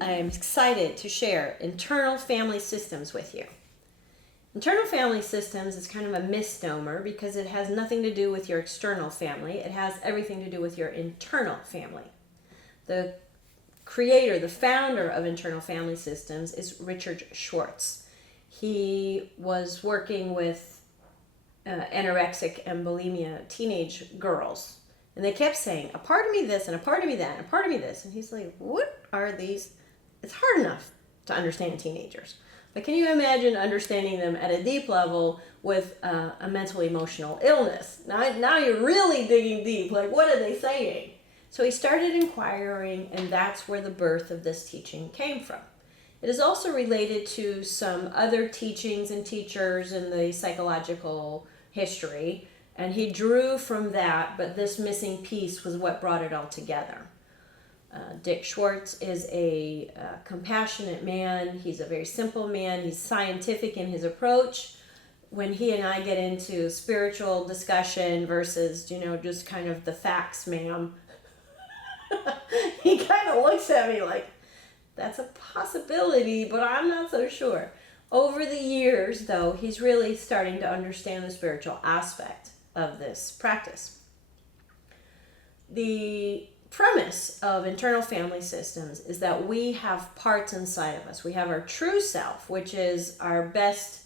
and I'm excited to share internal family systems with you. Internal family systems is kind of a misnomer because it has nothing to do with your external family. It has everything to do with your internal family. The creator, the founder of internal family systems is Richard Schwartz. He was working with anorexic and bulimia teenage girls. And they kept saying, a part of me this, and a part of me that, and a part of me this. And he's like, what are these? It's hard enough to understand teenagers. But can you imagine understanding them at a deep level with a mental emotional illness? Now you're really digging deep. Like, what are they saying? So he started inquiring, and that's where the birth of this teaching came from. It is also related to some other teachings and teachers in the psychological history, and he drew from that, but this missing piece was what brought it all together. Dick Schwartz is a compassionate man. He's a very simple man. He's scientific in his approach. When he and I get into spiritual discussion versus, just kind of the facts, ma'am, he kind of looks at me like, that's a possibility, but I'm not so sure. Over the years, though, he's really starting to understand the spiritual aspect of this practice. The premise of internal family systems is that we have parts inside of us. We have our true self, which is our best,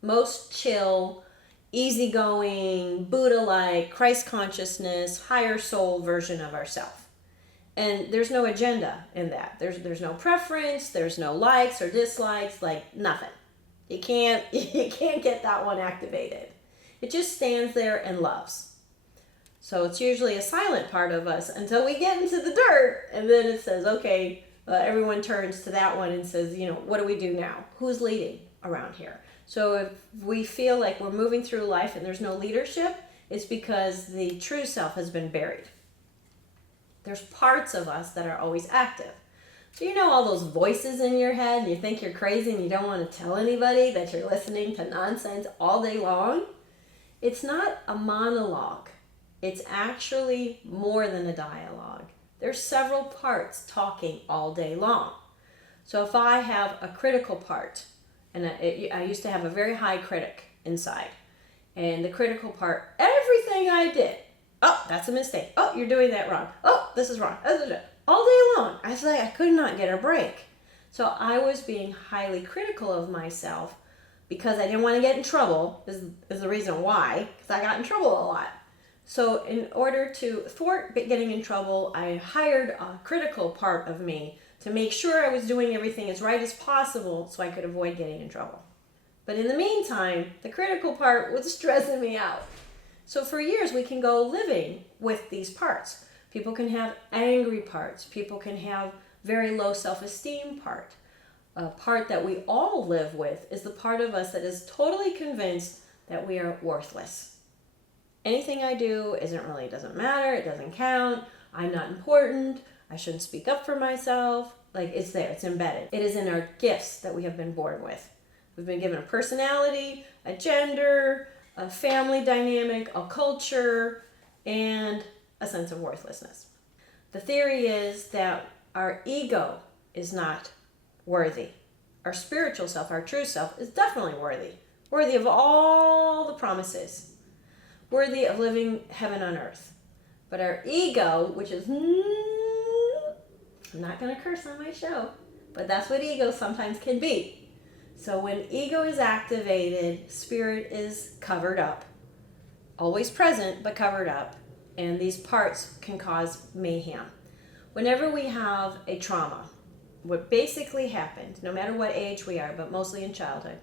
most chill, easygoing, Buddha-like, Christ consciousness, higher soul version of ourself. And there's no agenda in that. There's no preference, there's no likes or dislikes, like nothing. You can't get that one activated. It just stands there and loves. So it's usually a silent part of us until we get into the dirt, and then it says, okay, everyone turns to that one and says, what do we do now? Who's leading around here? So if we feel like we're moving through life and there's no leadership, it's because the true self has been buried. There's parts of us that are always active. So all those voices in your head, and you think you're crazy and you don't want to tell anybody that you're listening to nonsense all day long? It's not a monologue. It's actually more than a dialogue. There's several parts talking all day long. So if I have a critical part, and I used to have a very high critic inside, and the critical part, everything I did, oh, that's a mistake. Oh, you're doing that wrong. Oh, this is wrong. All day long. I was like, I could not get a break. So I was being highly critical of myself because I didn't want to get in trouble, is the reason why, because I got in trouble a lot. So in order to thwart getting in trouble, I hired a critical part of me to make sure I was doing everything as right as possible so I could avoid getting in trouble. But in the meantime, the critical part was stressing me out. So for years, we can go living with these parts. People can have angry parts. People can have very low self-esteem part. A part that we all live with is the part of us that is totally convinced that we are worthless. Anything I do doesn't matter, it doesn't count, I'm not important, I shouldn't speak up for myself. Like, it's there, it's embedded. It is in our gifts that we have been born with. We've been given a personality, a gender, a family dynamic, a culture, and a sense of worthlessness. The theory is that our ego is not worthy. Our spiritual self, our true self, is definitely worthy of all the promises, worthy of living heaven on earth. But our ego, which is, I'm not going to curse on my show, but that's what ego sometimes can be. So when ego is activated, spirit is covered up, always present, but covered up, and these parts can cause mayhem. Whenever we have a trauma, what basically happens, no matter what age we are, but mostly in childhood,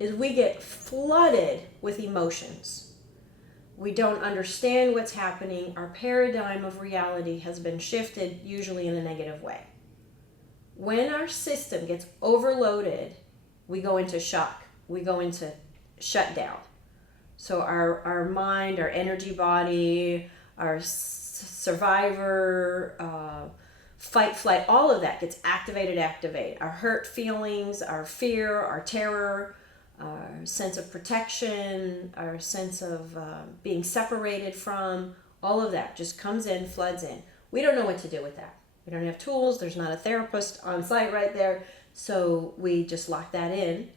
is we get flooded with emotions. We don't understand what's happening. Our paradigm of reality has been shifted, usually in a negative way. When our system gets overloaded, we go into shock. We go into shutdown. So our mind, our energy body, our survivor, fight, flight, all of that gets activate. Our hurt feelings, our fear, our terror, our sense of protection, our sense of being separated from, all of that just comes in, floods in. We don't know what to do with that. We don't have tools. There's not a therapist on site right there. So we just lock that in.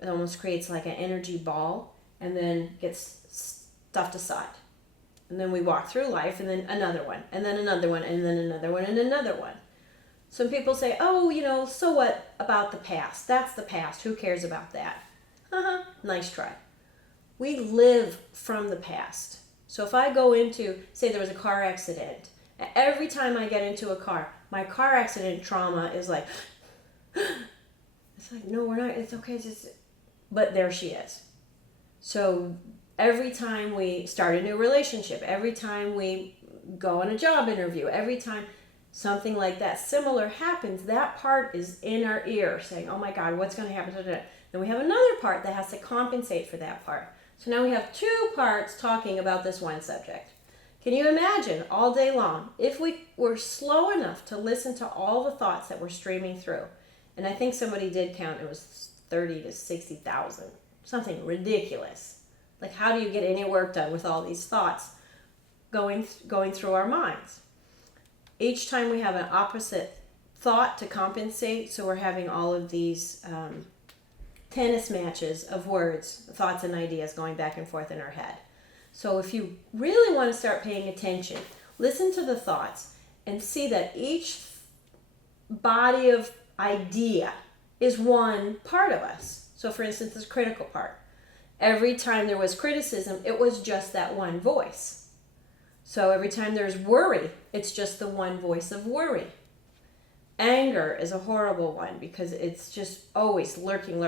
It almost creates like an energy ball and then gets stuffed aside. And then we walk through life, and then another one, and then another one, and then another one, and another one. Some people say, oh, so what about the past? That's the past. Who cares about that? Nice try. We live from the past. So if I go into, say there was a car accident, every time I get into a car, my car accident trauma is like, it's like, no, we're not, it's okay. But there she is. So every time we start a new relationship, every time we go on a job interview, every time something like that similar happens, that part is in our ear saying, oh my God, what's going to happen? Then we have another part that has to compensate for that part. So now we have two parts talking about this one subject. Can you imagine all day long if we were slow enough to listen to all the thoughts that were streaming through? And I think somebody did count, it was 30 to 60,000, something ridiculous. Like, how do you get any work done with all these thoughts going through our minds? Each time we have an opposite thought to compensate, so we're having all of these tennis matches of words, thoughts and ideas going back and forth in our head. So if you really want to start paying attention, listen to the thoughts and see that each body of idea is one part of us. So for instance, this critical part. Every time there was criticism, it was just that one voice. So every time there's worry, it's just the one voice of worry. Anger is a horrible one because it's just always lurking.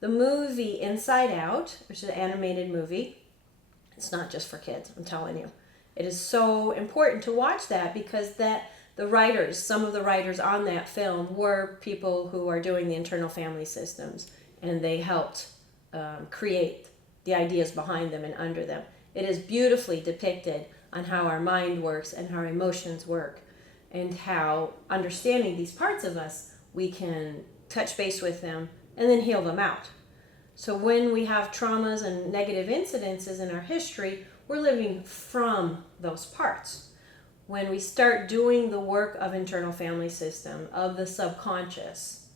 The movie Inside Out, which is an animated movie, it's not just for kids, I'm telling you. It is so important to watch that because some of the writers on that film were people who are doing the internal family systems, and they helped create the ideas behind them and under them. It is beautifully depicted on how our mind works and how our emotions work, and how understanding these parts of us, we can touch base with them and then heal them out. So when we have traumas and negative incidences in our history, we're living from those parts. When we start doing the work of internal family system, of the subconscious,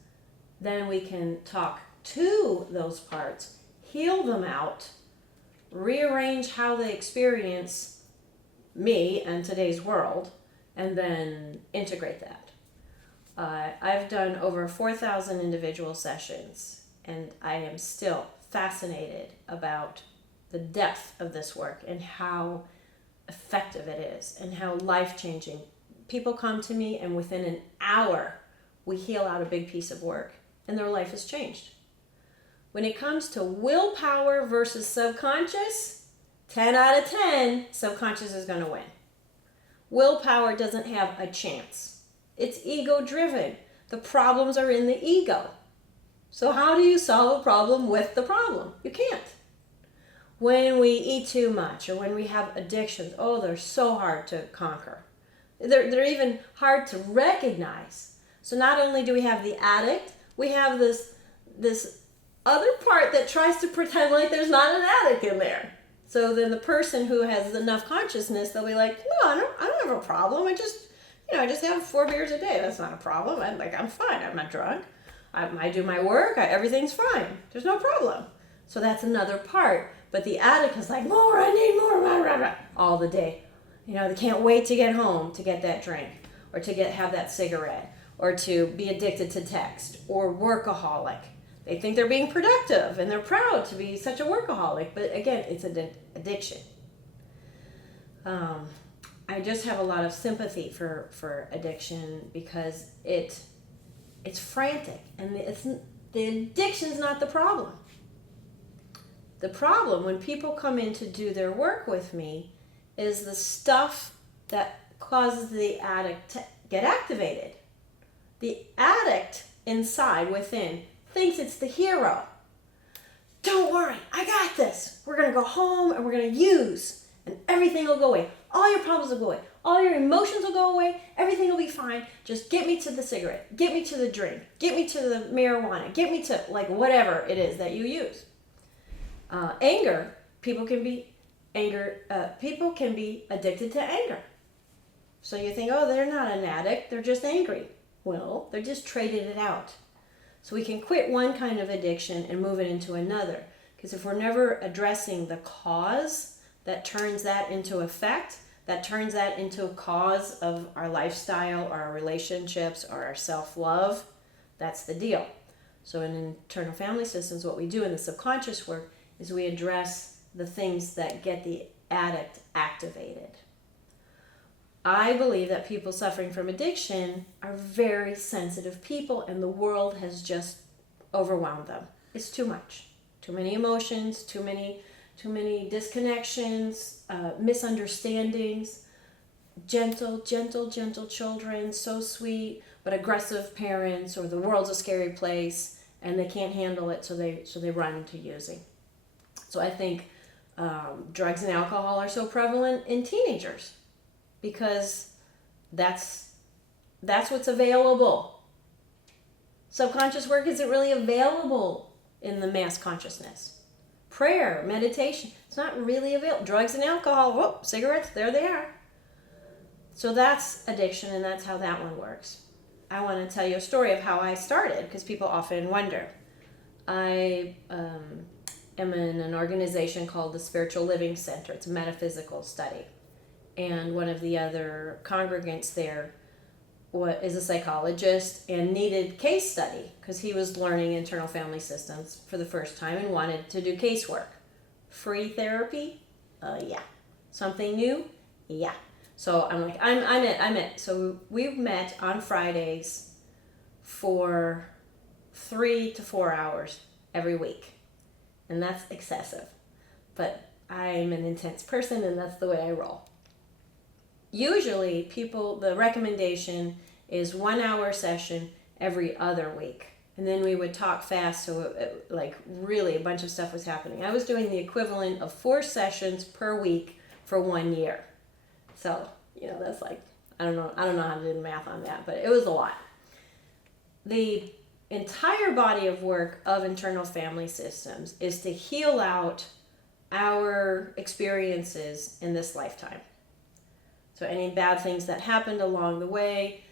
then we can talk to those parts, heal them out, rearrange how they experience me and today's world, and then integrate that. I've done over 4,000 individual sessions, and I am still fascinated about the depth of this work and how effective it is and how life-changing. People come to me and within an hour we heal out a big piece of work and their life has changed. When it comes to willpower versus subconscious, 10 out of 10, subconscious is going to win. Willpower doesn't have a chance. It's ego-driven. The problems are in the ego. So how do you solve a problem with the problem? You can't. When we eat too much or when we have addictions, they're so hard to conquer. They're even hard to recognize. So not only do we have the addict, we have this other part that tries to pretend like there's not an addict in there. So then the person who has enough consciousness, they'll be like, no, I don't have a problem. I just have 4 beers a day. That's not a problem. I'm fine. I'm not drunk. I do my work. Everything's fine. There's no problem. So that's another part. But the addict is like, more, I need more, blah, blah, blah, all the day. They can't wait to get home to get that drink or to have that cigarette or to be addicted to text or workaholic. They think they're being productive and they're proud to be such a workaholic. But again, it's an addiction. I just have a lot of sympathy for addiction because it's frantic and the addiction's not the problem. The problem when people come in to do their work with me is the stuff that causes the addict to get activated. The addict inside, within, thinks it's the hero. Don't worry, I got this. We're going to go home and we're going to use and everything will go away. All your problems will go away. All your emotions will go away. Everything will be fine. Just get me to the cigarette. Get me to the drink. Get me to the marijuana. Get me to whatever it is that you use. Anger, people can be addicted to anger. So you think, oh, they're not an addict, they're just angry. Well, they're just traded it out. So we can quit one kind of addiction and move it into another. Because if we're never addressing the cause that turns that into effect, that turns that into a cause of our lifestyle or our relationships or our self-love, that's the deal. So in internal family systems, what we do in the subconscious work is we address the things that get the addict activated. I believe that people suffering from addiction are very sensitive people, and the world has just overwhelmed them. It's too much. Too many emotions, too many disconnections, misunderstandings, gentle children, so sweet, but aggressive parents, or the world's a scary place and they can't handle it, so they run into using. So I think drugs and alcohol are so prevalent in teenagers because that's what's available. Subconscious work isn't really available in the mass consciousness. Prayer, meditation, it's not really available. Drugs and alcohol, whoop, cigarettes, there they are. So that's addiction, and that's how that one works. I want to tell you a story of how I started, because people often wonder. I am in an organization called the Spiritual Living Center. It's a metaphysical study. And one of the other congregants there is a psychologist and needed case study because he was learning internal family systems for the first time and wanted to do casework. Free therapy? Yeah. Something new? Yeah. So I'm like, I'm it. So we've met on Fridays for 3 to 4 hours every week. And that's excessive. But I'm an intense person, and that's the way I roll. Usually the recommendation is 1 hour session every other week. And then we would talk fast, so really a bunch of stuff was happening. I was doing the equivalent of 4 sessions per week for 1 year. So, that's like, I don't know how to do the math on that, but it was a lot. The entire body of work of internal family systems is to heal out our experiences in this lifetime. So any bad things that happened along the way.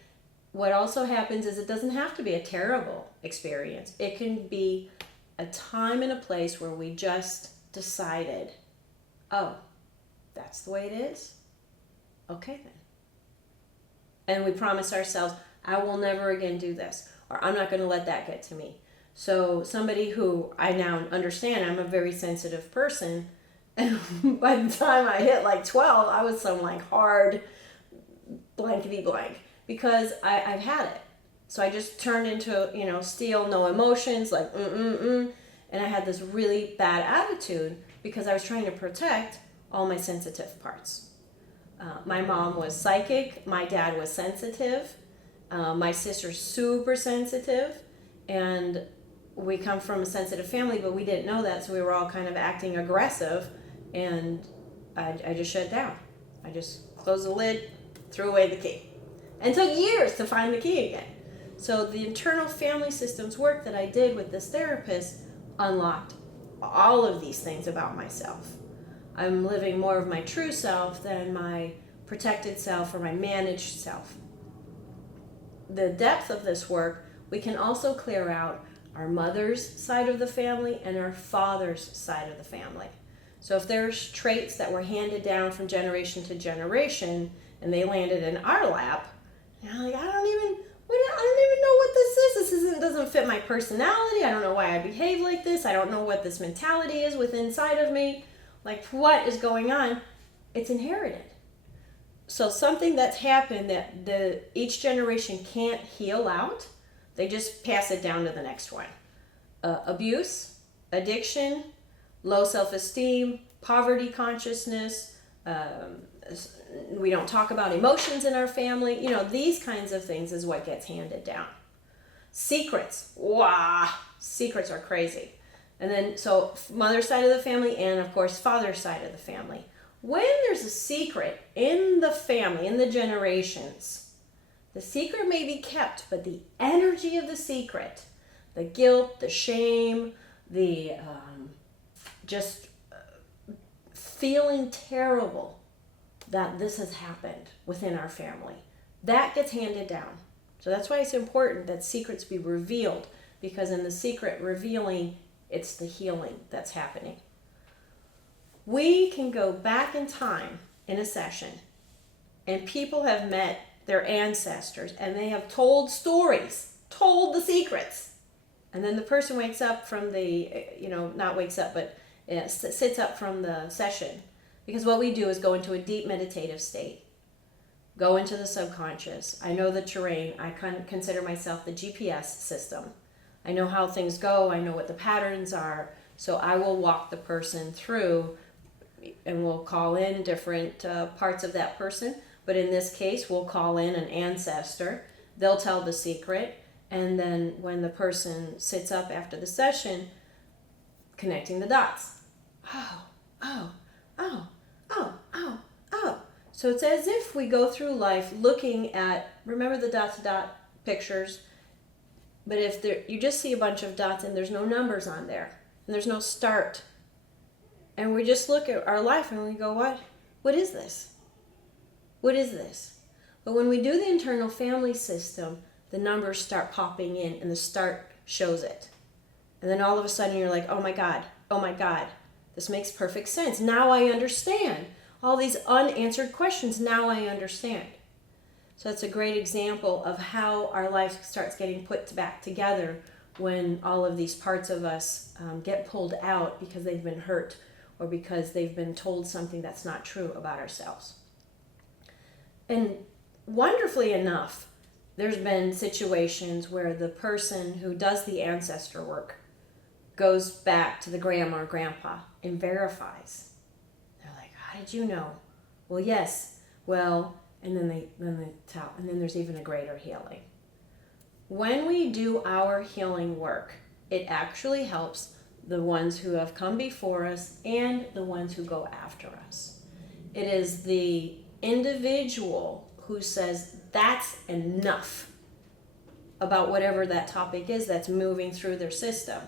What also happens is it doesn't have to be a terrible experience. It can be a time and a place where we just decided, oh, that's the way it is? Okay then. And we promise ourselves, I will never again do this, or I'm not going to let that get to me. So somebody who I now understand, I'm a very sensitive person, and by the time I hit like 12, I was some like hard blankety blank because I've had it. So I just turned into, steel, no emotions, like and I had this really bad attitude because I was trying to protect all my sensitive parts. My mom was psychic, my dad was sensitive, my sister's super sensitive, and we come from a sensitive family, but we didn't know that, so we were all kind of acting aggressive, and I just shut down. I just closed the lid, threw away the key, and took years to find the key again. So the internal family systems work that I did with this therapist unlocked all of these things about myself. I'm living more of my true self than my protected self or my managed self. The depth of this work, we can also clear out our mother's side of the family and our father's side of the family. So if there's traits that were handed down from generation to generation and they landed in our lap, you're like, I don't even know what this is. This doesn't fit my personality. I don't know why I behave like this. I don't know what this mentality is within inside of me. Like, what is going on? It's inherited. So something that's happened that each generation can't heal out, they just pass it down to the next one. Abuse, addiction, low self-esteem, poverty consciousness. We don't talk about emotions in our family. These kinds of things is what gets handed down. Secrets. Wow. Secrets are crazy. And then, so mother's side of the family and, of course, father's side of the family. When there's a secret in the family, in the generations, the secret may be kept, but the energy of the secret, the guilt, the shame, the just feeling terrible, that this has happened within our family. That gets handed down. So that's why it's important that secrets be revealed, because in the secret revealing, it's the healing that's happening. We can go back in time in a session, and people have met their ancestors, and they have told stories, told the secrets. And then the person wakes up from the, not wakes up, but sits up from the session. Because what we do is go into a deep meditative state, go into the subconscious. I know the terrain. I consider myself the GPS system. I know how things go. I know what the patterns are. So I will walk the person through, and we'll call in different parts of that person. But in this case, we'll call in an ancestor. They'll tell the secret. And then when the person sits up after the session, connecting the dots. Oh, oh, oh, oh, oh, oh. So it's as if we go through life looking at, remember the dot-to-dot pictures? But if you just see a bunch of dots and there's no numbers on there, and there's no start, and we just look at our life and we go, what is this? What is this? But when we do the internal family system, the numbers start popping in and the start shows it. And then all of a sudden you're like, oh my God, this makes perfect sense. Now I understand. All these unanswered questions, now I understand. So that's a great example of how our life starts getting put back together when all of these parts of us get pulled out because they've been hurt or because they've been told something that's not true about ourselves. And wonderfully enough, there's been situations where the person who does the ancestor work goes back to the grandma or grandpa and verifies. They're like, how did you know? Well, yes. Well, and then they tell, and then there's even a greater healing. When we do our healing work, it actually helps the ones who have come before us and the ones who go after us. It is the individual who says that's enough about whatever that topic is that's moving through their system.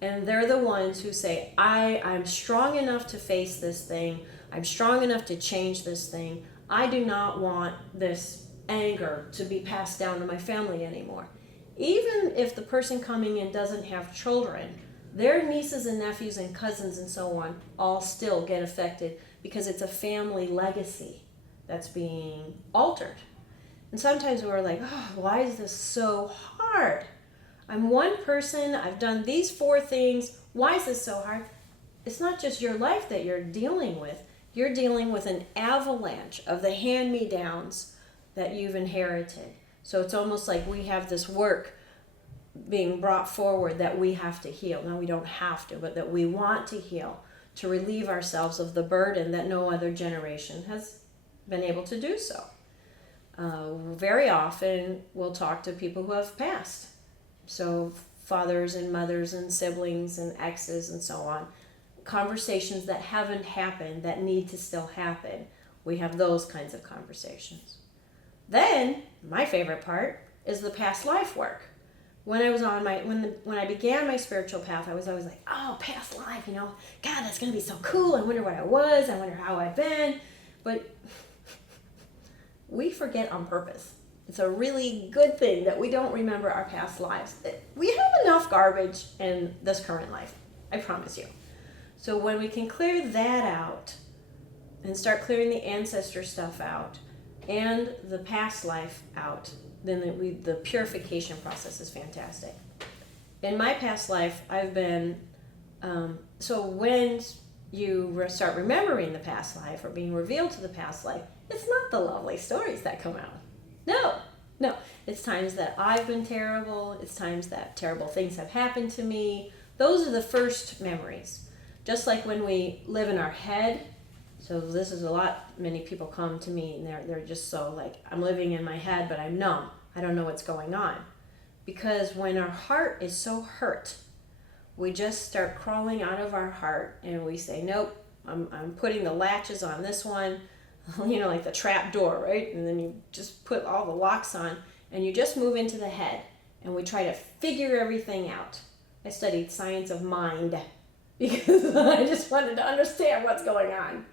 And they're the ones who say, I'm strong enough to face this thing. I'm strong enough to change this thing. I do not want this anger to be passed down to my family anymore. Even if the person coming in doesn't have children, their nieces and nephews and cousins and so on all still get affected because it's a family legacy that's being altered. And sometimes we're like, oh, why is this so hard? I'm one person, I've done these 4 things, why is this so hard? It's not just your life that you're dealing with. You're dealing with an avalanche of the hand-me-downs that you've inherited. So it's almost like we have this work being brought forward that we have to heal. Now we don't have to, but that we want to heal to relieve ourselves of the burden that no other generation has been able to do so. Very often we'll talk to people who have passed. So fathers and mothers and siblings and exes and so on. Conversations that haven't happened that need to still happen. We have those kinds of conversations. Then, my favorite part is the past life work. When I was on when I began my spiritual path, I was always like, oh, past life, God, that's going to be so cool. I wonder what I was. I wonder how I've been. But we forget on purpose. It's a really good thing that we don't remember our past lives. We have enough garbage in this current life, I promise you. So when we can clear that out and start clearing the ancestor stuff out and the past life out, then the purification process is fantastic. In my past life, I've been, so when you start remembering the past life or being revealed to the past life, it's not the lovely stories that come out. No. It's times that I've been terrible. It's times that terrible things have happened to me. Those are the first memories. Just like when we live in our head. So this is many people come to me and they're just so like, I'm living in my head, but I'm numb. I don't know what's going on. Because when our heart is so hurt, we just start crawling out of our heart and we say, nope, I'm putting the latches on this one. Like the trap door, right? And then you just put all the locks on and you just move into the head and we try to figure everything out. I studied science of mind because I just wanted to understand what's going on.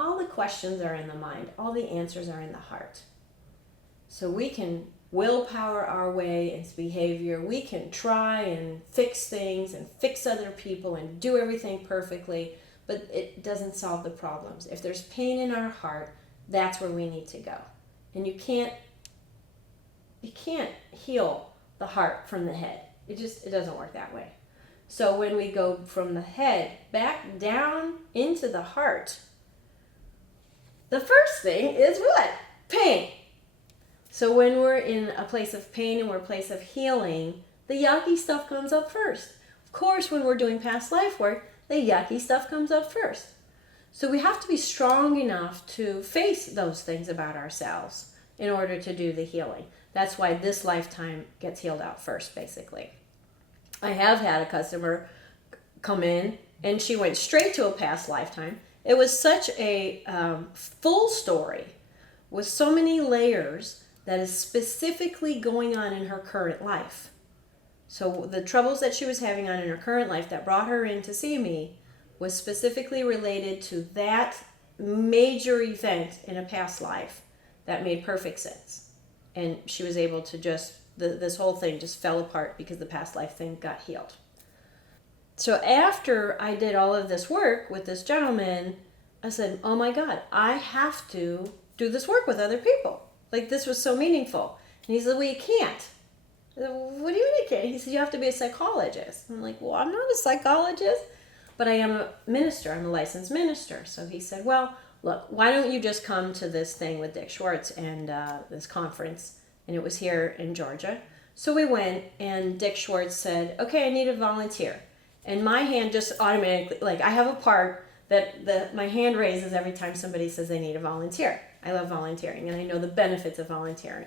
all the questions are in the mind, all the answers are in the heart. So we can willpower our way into behavior. We can try and fix things and fix other people and do everything perfectly, but it doesn't solve the problems. If there's pain in our heart, that's where we need to go. And you can't heal the heart from the head. It doesn't work that way. So when we go from the head back down into the heart, the first thing is what? Pain. So when we're in a place of pain and we're in a place of healing, the yucky stuff comes up first. Of course, when we're doing past life work, the yucky stuff comes up first. So we have to be strong enough to face those things about ourselves in order to do the healing. That's why this lifetime gets healed out first, basically. I have had a customer come in and she went straight to a past lifetime. It was such a full story with so many layers that is specifically going on in her current life. So the troubles that she was having on in her current life that brought her in to see me was specifically related to that major event in a past life that made perfect sense. And she was able to this whole thing just fell apart because the past life thing got healed. So after I did all of this work with this gentleman, I said, oh my God, I have to do this work with other people. Like, this was so meaningful. And he said, well, you can't. I said, what do you mean you can't? He said, you have to be a psychologist. I'm like, well, I'm not a psychologist, but I am a minister. I'm a licensed minister. So he said, well, look, why don't you just come to this thing with Dick Schwartz and this conference? And it was here in Georgia. So we went, and Dick Schwartz said, okay, I need a volunteer. And my hand just automatically, like, I have a part that my hand raises every time somebody says they need a volunteer. I love volunteering, and I know the benefits of volunteering.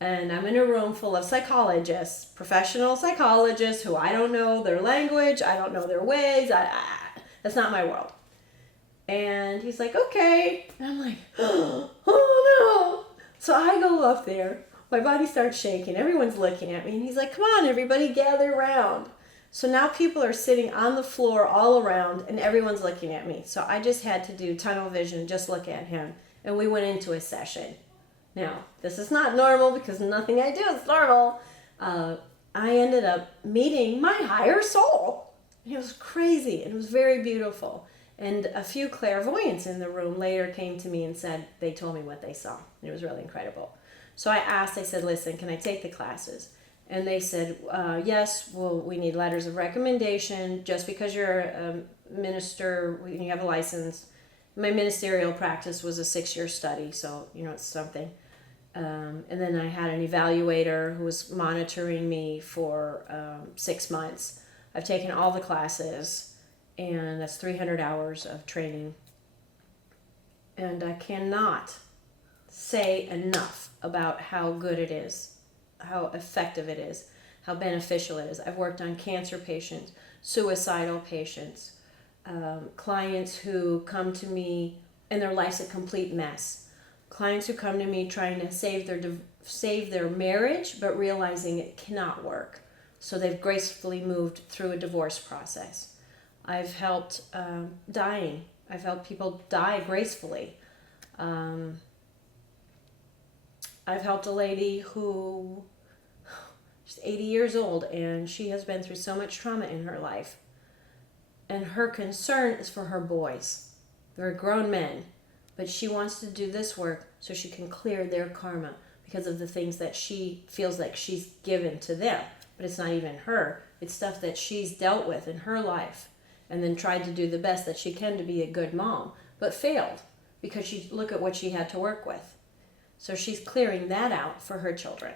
And I'm in a room full of psychologists, professional psychologists who I don't know their language, I don't know their ways, that's not my world. And he's like, okay. And I'm like, oh no. So I go up there, my body starts shaking, everyone's looking at me, and he's like, come on, everybody, gather around. So now people are sitting on the floor all around, and everyone's looking at me. So I just had to do tunnel vision, just look at him. And we went into a session. Now, this is not normal because nothing I do is normal. I ended up meeting my higher soul. It was crazy, and it was very beautiful. And a few clairvoyants in the room later came to me and said they told me what they saw. It was really incredible. So I said, listen, can I take the classes? And they said, yes, well, we need letters of recommendation. Just because you're a minister, you have a license. My ministerial practice was a 6-year study, so, it's something. And then I had an evaluator who was monitoring me for 6 months. I've taken all the classes, and that's 300 hours of training. And I cannot say enough about how good it is, how effective it is, how beneficial it is. I've worked on cancer patients, suicidal patients, clients who come to me and their life's a complete mess. Clients who come to me trying to save their marriage, but realizing it cannot work. So they've gracefully moved through a divorce process. I've helped dying. I've helped people die gracefully. I've helped a lady who she's 80 years old, and she has been through so much trauma in her life. And her concern is for her boys. They're grown men, but she wants to do this work so she can clear their karma because of the things that she feels like she's given to them. But it's not even her. It's stuff that she's dealt with in her life and then tried to do the best that she can to be a good mom, but failed because look at what she had to work with. So she's clearing that out for her children.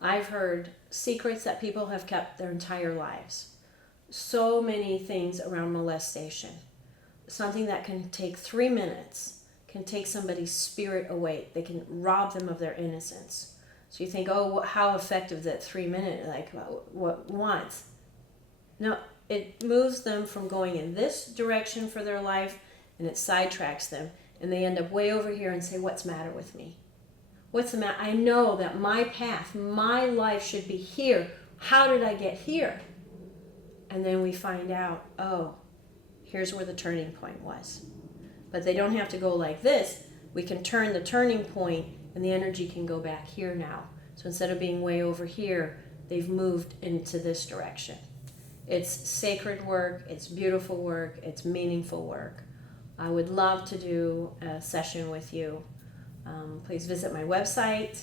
I've heard secrets that people have kept their entire lives. So many things around molestation. Something that can take 3 minutes can take somebody's spirit away. They can rob them of their innocence. So you think, oh, how effective that 3 minute, like what once? No, it moves them from going in this direction for their life, and it sidetracks them, and they end up way over here and say, what's the matter with me? What's the matter? I know that my path, my life should be here. How did I get here? And then we find out, oh, here's where the turning point was. but they don't have to go like this. We can turn the turning point and the energy can go back here now. So instead of being way over here, they've moved into this direction. It's sacred work, it's beautiful work, it's meaningful work. I would love to do a session with you. Please visit my website.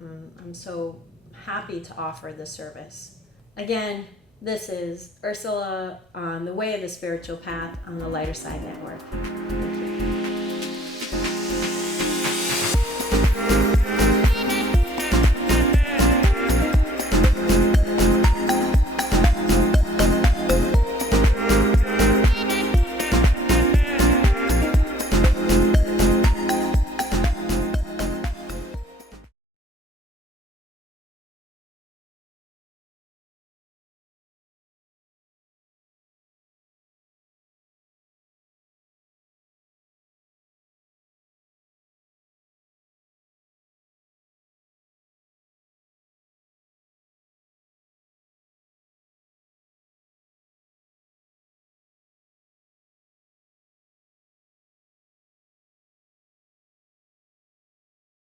I'm so happy to offer this service. Again, this is Ursula on the Way of the Spiritual Path on the Lighter Side Network.